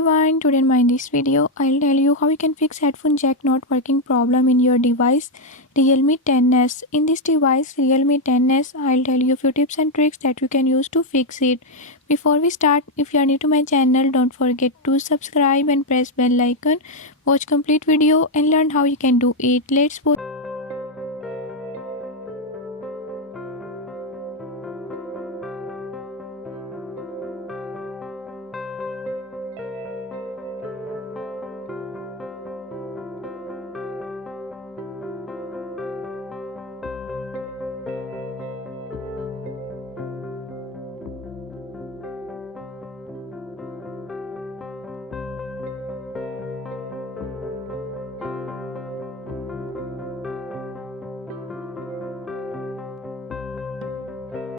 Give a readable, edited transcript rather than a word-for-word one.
everyone, today in this video I'll tell you how you can fix headphone jack not working problem in your device Realme 10s. In this device Realme 10s, I'll tell you a few tips and tricks that you can use to fix it. Before we start, if you are new to my channel, don't forget to subscribe and press bell icon. Watch complete video and learn how you can do it. Let's